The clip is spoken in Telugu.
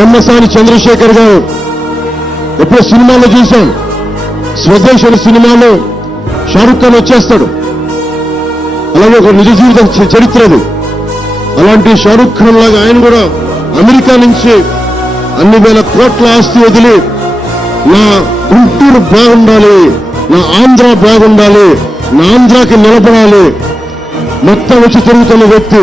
పెమ్మసాని చంద్రశేఖర్ గారు ఎప్పుడో సినిమాలో చూశాం, స్వదేశ్ అనే సినిమాలో షారుఖ్ ఖాన్ వచ్చేస్తాడు. అలాగే ఒక నిజ జీవిత చరిత్ర అది. అలాంటి షారుఖ్ ఖాన్ లాగా ఆయన కూడా అమెరికా నుంచి అన్ని వేల కోట్ల ఆస్తి వదిలి నా గుంటూరు బాగుండాలి, నా ఆంధ్ర బాగుండాలి, నా ఆంధ్రాకి నిలబడాలి మొత్తం వచ్చి తిరుగుతున్న వ్యక్తి.